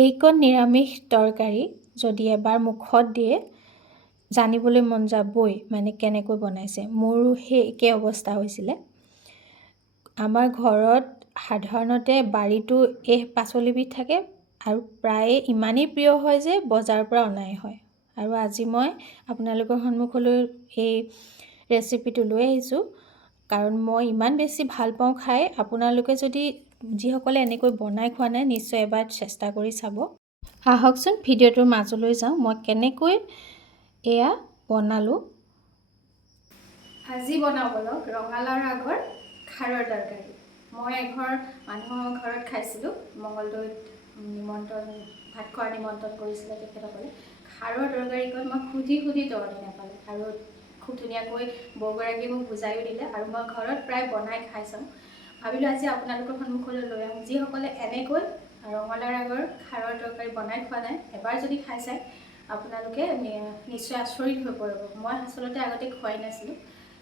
এইকণ নিৰামিষ তৰকাৰী যদি এবাৰ মুখত দিয়ে জানিবলৈ মন যাবই মানে কেনেকৈ বনাইছে। মোৰো সেই একে অৱস্থা হৈছিলে। আমাৰ ঘৰত সাধাৰণতে বাৰীটো এই পাচলিবিধ থাকে আৰু প্ৰায়ে ইমানেই প্ৰিয় হয় যে বজাৰৰ পৰা অনাই হয়। আৰু আজি মই আপোনালোকৰ সন্মুখলৈ এই ৰেচিপিটো লৈ আহিছোঁ কাৰণ মই ইমান বেছি ভাল পাওঁ খাই। আপোনালোকে যদি যিসকলে এনেকৈ বনাই খোৱা নাই নিশ্চয় এবাৰ চেষ্টা কৰি চাব। আহকচোন ভিডিঅ'টোৰ মাজলৈ যাওঁ মই কেনেকৈ এয়া বনালোঁ। আজি বনাওঁ বলক ৰঙালাওৰ আগৰ খাৰৰ তৰকাৰী। মই এঘৰ মানুহৰ ঘৰত খাইছিলোঁ, মঙলদৈত নিমন্ত্ৰণ ভাত খোৱাৰ নিমন্ত্ৰণ কৰিছিলে তেখেতসকলে। খাৰৰ তৰকাৰীকণ মই সুধি তৰণি নাপালোঁ আৰু খুব ধুনীয়াকৈ বৌগৰাকীয়ে মোক বুজাইও দিলে আৰু মই ঘৰত প্ৰায় বনাই খাই চাওঁ। ভাবিলোঁ আজি আপোনালোকৰ সন্মুখলৈ লৈ আহোঁ। যিসকলে এনেকৈ ৰঙালাওৰ আগৰ খাৰৰ তৰকাৰী বনাই খোৱা নাই এবাৰ যদি খাই চায় আপোনালোকে নিশ্চয় আচৰিত হৈ পৰিব। মই আচলতে আগতে খোৱাই নাছিলোঁ,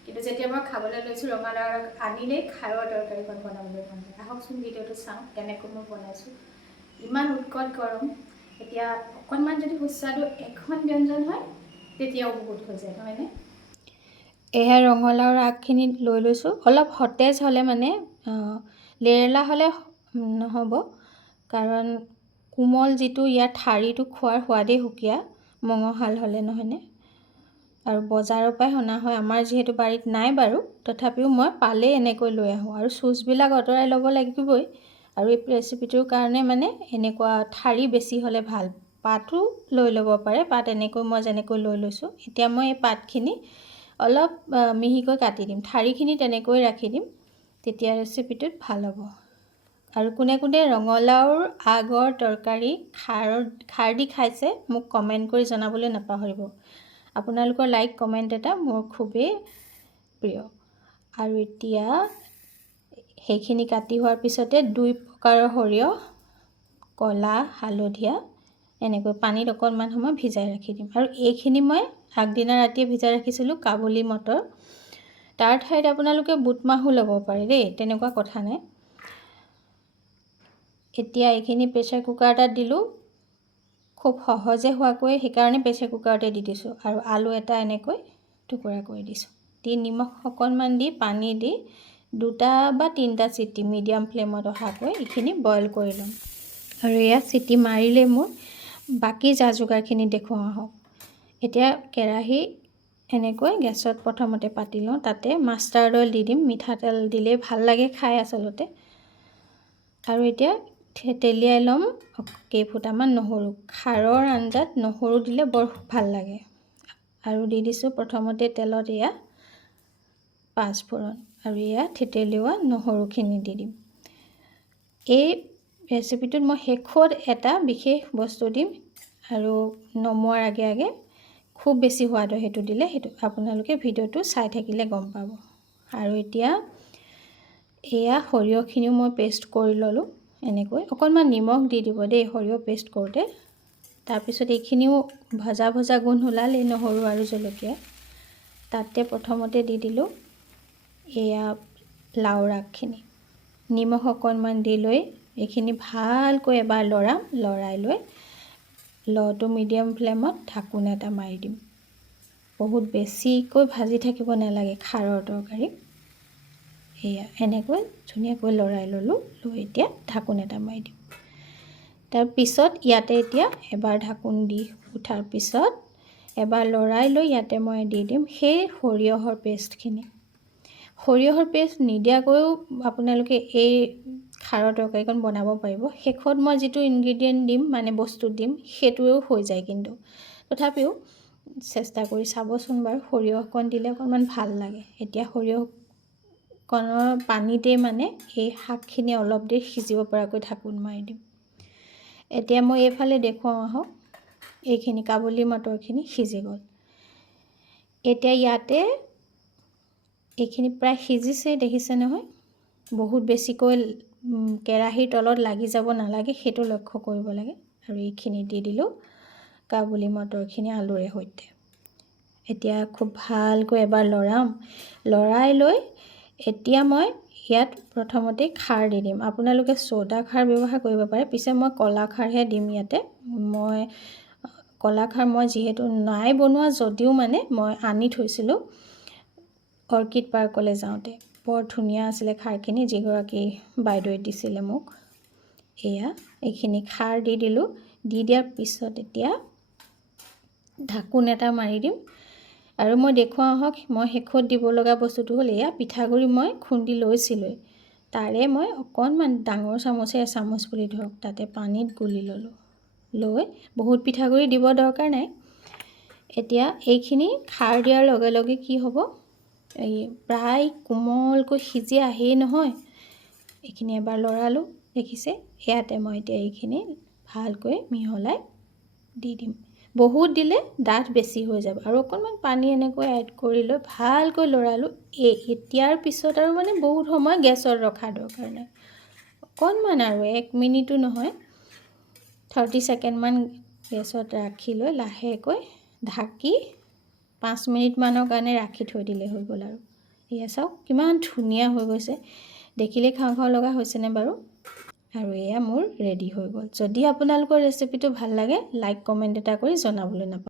কিন্তু যেতিয়া মই খাবলৈ লৈছোঁ ৰঙালাওৰ আগ আনিলেই খাৰৰ তৰকাৰীখন বনাবলৈ মন যায়। আহকচোন ভিডিঅ'টো চাওঁ কেনেকৈ মই বনাইছোঁ। ইমান উৎকট গৰম, এতিয়া অকণমান যদি সুস্বাদু এখন ব্যঞ্জন হয় তেতিয়াও বহুত হৈ যায়, নহয়নে? এয়া ৰঙালাওৰ আগখিনি লৈ লৈছোঁ। অলপ সতেজ হ'লে মানে লেৰেলা হ'লে নহ'ব, কাৰণ কোমল যিটো ইয়াৰ ঠাৰিটো খোৱাৰ সোৱাদেই সুকীয়া, মঙহাল হ'লে নহয়নে। আৰু বজাৰৰ পৰাই অনা হয়, আমাৰ যিহেতু বাৰীত নাই বাৰু, তথাপিও মই পালেই এনেকৈ লৈ আহোঁ আৰু চুচবিলাক আঁতৰাই ল'ব লাগিবই। আৰু এই ৰেচিপিটোৰ কাৰণে মানে এনেকুৱা ঠাৰি বেছি হ'লে ভাল। পাতো লৈ ল'ব পাৰে, পাত এনেকৈ মই যেনেকৈ লৈ লৈছোঁ। এতিয়া মই এই পাতখিনি অলপ মিহিকৈ কাটি দিম, ঠাৰিখিনি তেনেকৈ ৰাখি দিম, তেতিয়া ৰেচিপিটোত ভাল হ'ব। আৰু কোনে কোনে ৰঙালাওৰ আগৰ তৰকাৰী খাৰ দি খাইছে মোক কমেণ্ট কৰি জনাবলৈ নাপাহৰিব। আপোনালোকৰ লাইক কমেণ্ট এটা মোৰ খুবেই প্ৰিয়। আৰু এতিয়া সেইখিনি কাটি হোৱাৰ পিছতে 2 প্ৰকাৰৰ সৰিয়হ, ক'লা, হালধীয়া এনেকৈ পানীত অকণমান সময় ভিজাই ৰাখি দিম। আৰু এইখিনি মই আগদিনা ৰাতিয়ে ভিজাই ৰাখিছিলোঁ কাবুলী মটৰ। তাৰ ঠাইত আপোনালোকে বুট মাহো ল'ব পাৰে দেই, তেনেকুৱা কথা নাই। এতিয়া এইখিনি প্ৰেছাৰ কুকাৰ এটাত দিলোঁ, খুব সহজে হোৱাকৈ সেইকাৰণে প্ৰেছাৰ কুকাৰতে দি দিছোঁ। আৰু আলু এটা এনেকৈ টুকুৰা কৰি দিছোঁ, দি নিমখ অকণমান দি পানী দি 2টা বা 3টা চিটি মিডিয়াম ফ্লেমত অহাকৈ এইখিনি বইল কৰি ল'ম। আৰু এয়া চিটি মাৰিলে মোৰ বাকী যা যোগাৰখিনি দেখুৱাওঁ আহক। এতিয়া কেৰাহী এনেকৈ গেছত প্ৰথমতে পাতি লওঁ, তাতে মাষ্টাৰ্ড অইল দি দিম। মিঠাতেল দিলে ভাল লাগে খাই আচলতে। আৰু এতিয়া থেতেলিয়াই ল'ম কেইফুটামান নহৰু। খাৰৰ আঞ্জাত নহৰু দিলে বৰ ভাল লাগে। আৰু দি দিছোঁ প্ৰথমতে তেলত এয়া 5 ফোৰণ আৰু এয়া থেতেলিওৱা নহৰুখিনি দি দিম। এই ৰেচিপিটোত মই শেষত এটা বিশেষ বস্তু দিম আৰু নমোৱাৰ আগে আগে খুব বেছি সোৱাদ হয় সেইটো দিলে, সেইটো আপোনালোকে ভিডিঅ'টো চাই থাকিলে গম পাব। আৰু এতিয়া এয়া সৰিয়হখিনিও মই পেষ্ট কৰি ল'লোঁ এনেকৈ। অকণমান নিমখ দি দিব দেই সৰিয়হ পেষ্ট কৰোঁতে। তাৰপিছত এইখিনিও ভজা গোন্ধ ওলাল এই নহৰু আৰু জলকীয়া। তাতে প্ৰথমতে দি দিলোঁ এয়া লাওৰ আগখিনি। নিমখ অকণমান দি লৈ এইখিনি ভালকৈ এবাৰ লৰাই লৈ লটো মিডিয়াম ফ্লেমত ঢাকোন এটা মাৰি দিম। বহুত বেছিকৈ ভাজি থাকিব নালাগে খাৰৰ তৰকাৰী। এয়া এনেকৈ ধুনীয়াকৈ লৰাই ল'লোঁ, লৈ এতিয়া ঢাকোন এটা মাৰি দিম। তাৰপিছত ইয়াতে এতিয়া এবাৰ ঢাকোন দি উঠাৰ পিছত এবাৰ লৰাই লৈ ইয়াতে মই দি দিম সেই সৰিয়হৰ পেষ্টখিনি। সৰিয়হৰ পেষ্ট নিদিয়াকৈও আপোনালোকে এই খাৰৰ তৰকাৰীখন বনাব পাৰিব। শেষত মই যিটো ইনগ্ৰিডিয়েণ্ট দিম মানে বস্তু দিম সেইটোৱেও হৈ যায়, কিন্তু তথাপিও চেষ্টা কৰি চাবচোন বাৰু। সৰিয়হকণ দিলে অকণমান ভাল লাগে। এতিয়া সৰিয়হকণৰ পানীতেই মানে এই শাকখিনি অলপ দেৰি সিজিব পৰাকৈ ঢাকোন মাৰি দিম। এতিয়া মই এইফালে দেখুৱাওঁ আহক, এইখিনি কাবুলী মটৰখিনি সিজি গ'ল। এতিয়া ইয়াতে এইখিনি প্ৰায় সিজিছে দেখিছে নহয়। বহুত বেছিকৈ কেৰাহীৰ তলত লাগি যাব নালাগে, সেইটো লক্ষ্য কৰিব লাগে। আৰু এইখিনি দি দিলোঁ কাবুলী মটৰখিনি আলুৰে সৈতে। এতিয়া খুব ভালকৈ এবাৰ লৰাই লৈ এতিয়া মই ইয়াত প্ৰথমতে খাৰ দি দিম। আপোনালোকে ছ'ডা খাৰ ব্যৱহাৰ কৰিব পাৰে, পিছে মই কলা খাৰহে দিম ইয়াতে। মই কলা খাৰ মই যিহেতু নাই বনোৱা, যদিও মানে মই আনি থৈছিলোঁ অৰ্কিড পাৰ্কলৈ যাওঁতে। বৰ ধুনীয়া আছিলে খাৰখিনি, যিগৰাকী বাইদেৱে দিছিলে মোক। এয়া এইখিনি খাৰ দি দিলোঁ। দি দিয়াৰ পিছত এতিয়া ঢাকোন এটা মাৰি দিম। আৰু মই দেখুৱাওঁ আহক, মই শেষত দিব লগা বস্তুটো হ'ল এয়া পিঠাগুড়ি মই খুন্দি লৈছিলোঁ। তাৰে মই অকণমান ডাঙৰ চামুচে এচামুচ বুলি ধৰক তাতে পানীত গুলি ল'লোঁ। লৈ বহুত পিঠাগুড়ি দিব দৰকাৰ নাই। এতিয়া এইখিনি খাৰ দিয়াৰ লগে লগে কি হ'ব, এই প্ৰায় কোমলকৈ সিজি আহেই নহয়। এইখিনি এবাৰ লৰালোঁ, দেখিছে? ইয়াতে মই এতিয়া এইখিনি ভালকৈ মিহলাই দি দিম। বহুত দিলে ডাঠ বেছি হৈ যাব, আৰু অকণমান পানী এনেকৈ এড কৰি লৈ ভালকৈ লৰালোঁ। এতিয়াৰ পিছত আৰু মানে বহুত সময় গেছত ৰখাৰ দৰকাৰ নাই। অকণমান আৰু 1 মিনিটো নহয়, 30 ছেকেণ্ডমান গেছত ৰাখি লৈ লাহেকৈ ঢাকি 5 মিনিটমানৰ কাৰণে ৰাখি থৈ দিলে হৈ গ'ল। আৰু এয়া চাওক কিমান ধুনীয়া হৈ গৈছে, দেখিলে খাওঁ খাওঁ লগা হৈছেনে বাৰু? আৰু এয়া মোৰ ৰেডি হৈ গ'ল। যদি আপোনালোকৰ ৰেচিপিটো ভাল লাগে, লাইক কমেণ্ট এটা কৰি জনাবলৈ নাপাহৰিব।